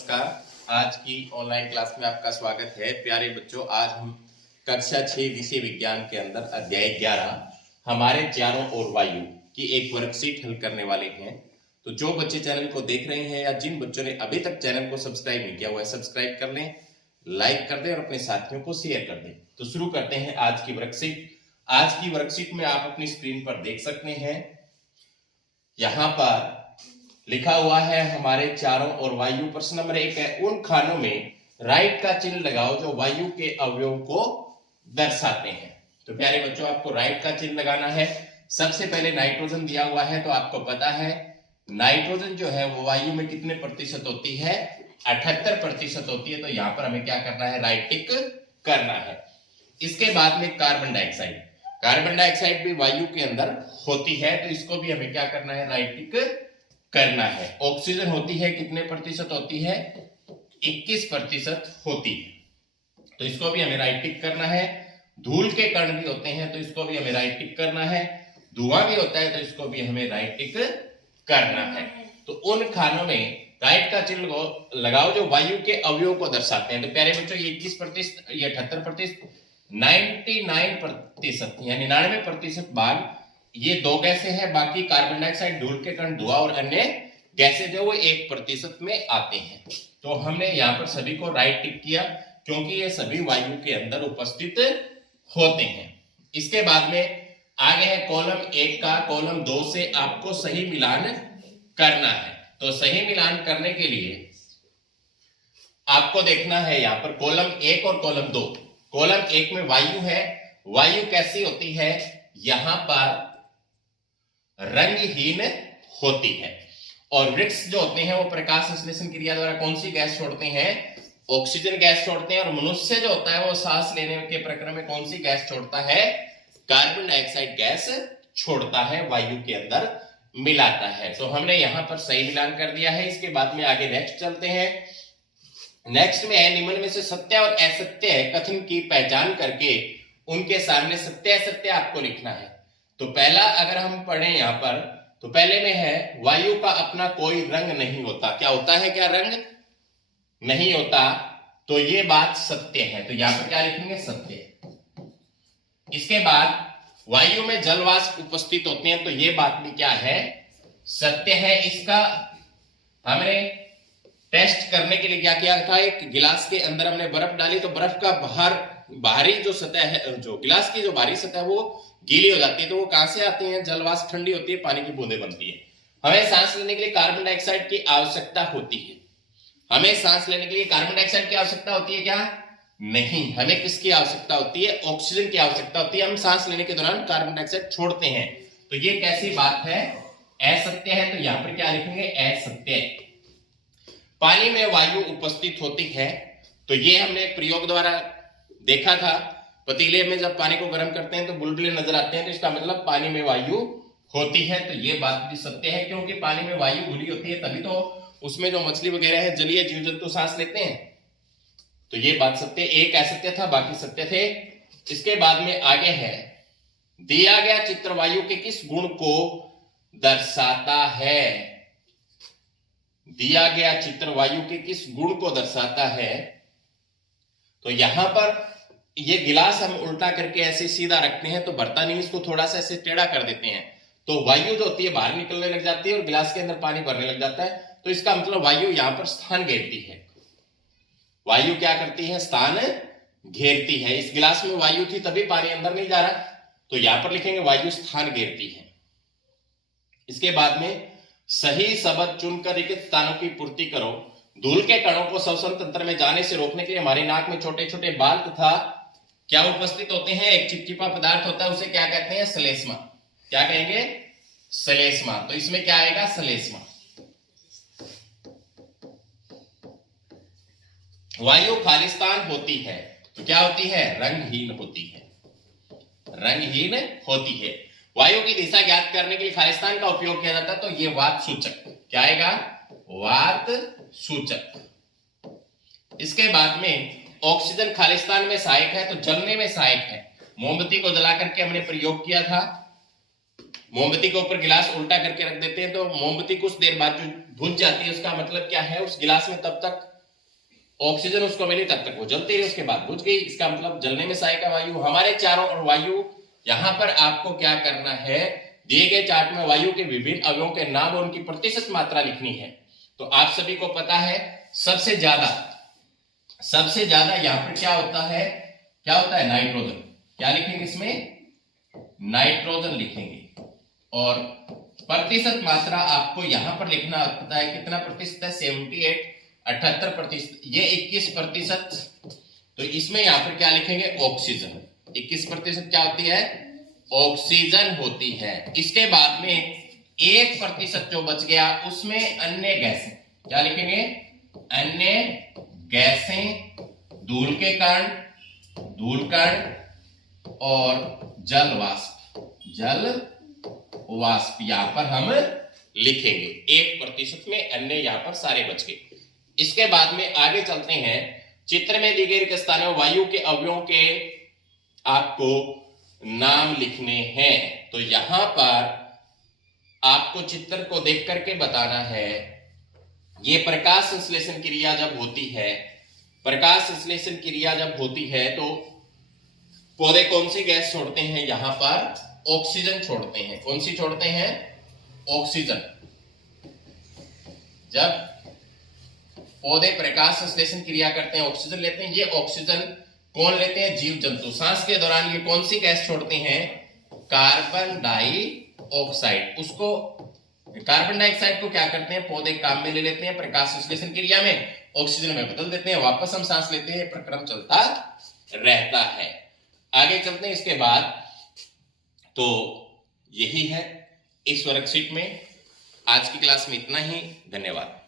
नमस्कार। आज की ऑनलाइन क्लास में आपका स्वागत है। प्यारे बच्चों, आज हम कक्षा 6 विषय विज्ञान के अंदर अध्याय 11 हमारे चारों ओर वायु की एक वर्कशीट हल करने वाले हैं। तो जो बच्चे चैनल को देख रहे हैं या जिन बच्चों ने अभी तक चैनल को सब्सक्राइब नहीं किया हुआ है, सब्सक्राइब कर लें, लाइक कर दें और अपने साथियों को शेयर कर दें। तो शुरू करते हैं आज की वर्कशीट। आज की वर्कशीट में आप अपनी स्क्रीन पर देख सकते हैं, यहां पर लिखा हुआ है हमारे चारों ओर वायु। प्रश्न नंबर 1 है, उन खानों में राइट का चिन्ह लगाओ जो वायु के अवयव को दर्शाते हैं। तो प्यारे बच्चों, आपको राइट का चिन्ह लगाना है। सबसे पहले नाइट्रोजन दिया हुआ है, तो आपको पता है नाइट्रोजन जो है वो वायु में कितने प्रतिशत होती है, 78% होती है। तो यहां पर हमें क्या करना है, राइट टिक करना है। इसके बाद में कार्बन डाइऑक्साइड, कार्बन डाइऑक्साइड भी वायु के अंदर होती है, तो इसको भी हमें क्या करना है, राइट टिक करना है। ऑक्सीजन होती है, कितने प्रतिशत होती है, 21% होती है, तो इसको भी हमें राइट टिक करना है। धूल के कण भी होते हैं, तो इसको भी हमें राइट टिक करना है। धुआं भी होता है, तो इसको भी हमें राइट टिक करना है। तो उन खानों में राइट का चिन्ह लगाओ जो वायु के अवयव को दर्शाते हैं। तो प्यारे बच्चों, ये 21%, ये 78%, 99% यानी 99% भाग ये दो गैसें हैं, बाकी कार्बन डाइऑक्साइड, धूल के कण, धुआं और अन्य गैसें जो वो 1% में आते हैं। तो हमने यहाँ पर सभी को राइट टिक किया क्योंकि ये सभी वायु के अंदर उपस्थित होते हैं। इसके बाद में आगे है कॉलम 1 का, कॉलम 2 से आपको सही मिलान करना है। तो सही मिलान करने के लिए आपको देखना है यहाँ पर कॉलम 1 और कॉलम 2। कॉलम 1 में वायु है, वायु कैसी होती है, यहां पर रंगहीन होती है। और वृक्ष जो होते हैं वो प्रकाश संश्लेषण क्रिया द्वारा कौन सी गैस छोड़ते हैं, ऑक्सीजन गैस छोड़ते हैं। और मनुष्य जो होता है वो सांस लेने के प्रक्रिया में कौन सी गैस छोड़ता है, कार्बन डाइऑक्साइड गैस छोड़ता है, वायु के अंदर मिलाता है। तो हमने यहां पर सही मिलान कर दिया है। इसके बाद में आगे नेक्स्ट चलते हैं। नेक्स्ट में है, निम्न में से सत्य और असत्य कथन की पहचान करके उनके सामने सत्य असत्य आपको लिखना है। तो पहला अगर हम पढ़ें यहां पर, तो पहले में है वायु का अपना कोई रंग नहीं होता। क्या होता है, क्या रंग नहीं होता, तो ये बात सत्य है। तो यहां पर क्या लिखेंगे, सत्य। इसके बाद वायु में जलवाष्प उपस्थित होते हैं, तो ये बात भी क्या है, सत्य है। इसका हमने टेस्ट करने के लिए क्या किया था, एक गिलास के अंदर हमने बर्फ डाली, तो बर्फ का बाहरी जो सतह है, जो गिलास की जो बाहरी सतह है वो गीली हो जाती है। तो वो कहां से आती है, जलवाष्प ठंडी होती है, पानी की बूंदें बनती है। हमें सांस लेने के लिए कार्बन डाइऑक्साइड की आवश्यकता होती है। हमें सांस लेने के लिए कार्बन डाइऑक्साइड की आवश्यकता होती है क्या, नहीं। हमें किसकी आवश्यकता होती है, ऑक्सीजन की आवश्यकता होती है। हम सांस लेने के दौरान कार्बन डाइऑक्साइड छोड़ते हैं। तो ये कैसी बात है, असत्य है। तो यहां पर क्या लिखेंगे, असत्य। पानी में वायु उपस्थित होती है, तो ये हमने एक प्रयोग द्वारा देखा था। पतीले में जब पानी को गर्म करते हैं तो बुलबुले नजर आते हैं, तो इसका मतलब पानी में वायु होती है। तो ये बात भी सत्य है, क्योंकि पानी में वायु घुली होती है, तभी तो उसमें जो मछली वगैरह है, जलीय जीव जंतु सांस लेते हैं। तो ये बात सत्य, एक असत्य था, बाकी सत्य थे। इसके बाद में आगे है, दिया गया चित्र वायु के किस गुण को दर्शाता है। दिया गया चित्र वायु के किस गुण को दर्शाता है। तो यहां पर ये गिलास हम उल्टा करके ऐसे सीधा रखते हैं, तो भरता नहीं, इसको थोड़ा सा ऐसे टेढ़ा कर देते हैं, तो वायु जो होती है बाहर निकलने लग जाती है और गिलास के अंदर पानी भरने लग जाता है। तो इसका मतलब वायु यहां पर स्थान घेरती है। वायु क्या करती है, स्थान घेरती है। इस गिलास में वायु थी तभी पानी अंदर नहीं जा रहा, तो यहां पर लिखेंगे वायु स्थान घेरती है। इसके बाद में सही शब्द चुनकर रिक्त स्थानों की पूर्ति करो। धूल के कणों को श्वसन तंत्र में जाने से रोकने के लिए हमारी नाक में छोटे छोटे बाल तथा क्या उपस्थित होते हैं, एक चिपचिपा पदार्थ होता है, उसे क्या कहते हैं, श्लेष्मा। क्या कहेंगे, श्लेष्मा। तो इसमें क्या आएगा, श्लेष्मा। वायु खालिस्तान होती है, तो क्या होती है, रंगहीन होती है, रंगहीन होती है। वायु की दिशा ज्ञात करने के लिए खालिस्तान का उपयोग किया जाता है, तो ये वात सूचक क्या आएगा, वात सूचक। इसके बाद में ऑक्सीजन खालिस्तान में सहायक है, तो जलने में सहायक है। मोमबत्ती को जला करके हमने प्रयोग किया था, मोमबत्ती के ऊपर गिलास उल्टा करके रख देते हैं तो मोमबत्ती कुछ देर बाद जो बुझ जाती है, उसका मतलब क्या है, उस गिलास में तब तक ऑक्सीजन उसको मिली, तब तक वो जलती रही, उसके बाद बुझ गई। इसका मतलब जलने में सहायक वायु। हमारे चारों ओर वायु, यहां पर आपको क्या करना है, दिए गए चार्ट में वायु के विभिन्न अवयवों के नाम और उनकी प्रतिशत मात्रा लिखनी है। तो आप सभी को पता है सबसे ज्यादा यहां पर क्या होता है, नाइट्रोजन। क्या लिखेंगे इसमें, नाइट्रोजन लिखेंगे। और प्रतिशत मात्रा आपको यहां पर लिखना पता है, कितना प्रतिशत है, 78, 78%, ये 21%। तो इसमें यहां पर क्या लिखेंगे, ऑक्सीजन। 21% क्या होती है, ऑक्सीजन होती है। इसके बाद में 1% जो बच गया उसमें अन्य गैसें, क्या लिखेंगे, अन्य गैसें, धूल के कण, धूल कण और जल वाष्प यहां पर हम लिखेंगे। 1% में अन्य यहां पर सारे बच गए। इसके बाद में आगे चलते हैं। चित्र में दी गई स्थान में वायु के अवयवों के आपको नाम लिखने हैं। तो यहां पर आपको चित्र को देख करके बताना है, ये प्रकाश संश्लेषण क्रिया जब होती है, प्रकाश संश्लेषण क्रिया जब होती है तो पौधे कौन सी गैस छोड़ते हैं, यहां पर ऑक्सीजन छोड़ते हैं। कौन सी छोड़ते हैं, ऑक्सीजन। जब पौधे प्रकाश संश्लेषण क्रिया करते हैं, ऑक्सीजन लेते हैं। ये ऑक्सीजन कौन लेते हैं, जीव जंतु। सांस के दौरान ये कौन सी गैस छोड़ते हैं, कार्बन डाइऑक्साइड। उसको कार्बन डाइऑक्साइड को क्या करते हैं, पौधे काम में ले लेते हैं, प्रकाश संश्लेषण क्रिया में ऑक्सीजन में बदल देते हैं, वापस हम सांस लेते हैं। प्रक्रम चलता रहता है। आगे चलते हैं। इसके बाद तो यही है इस वर्कशीट में। आज की क्लास में इतना ही। धन्यवाद।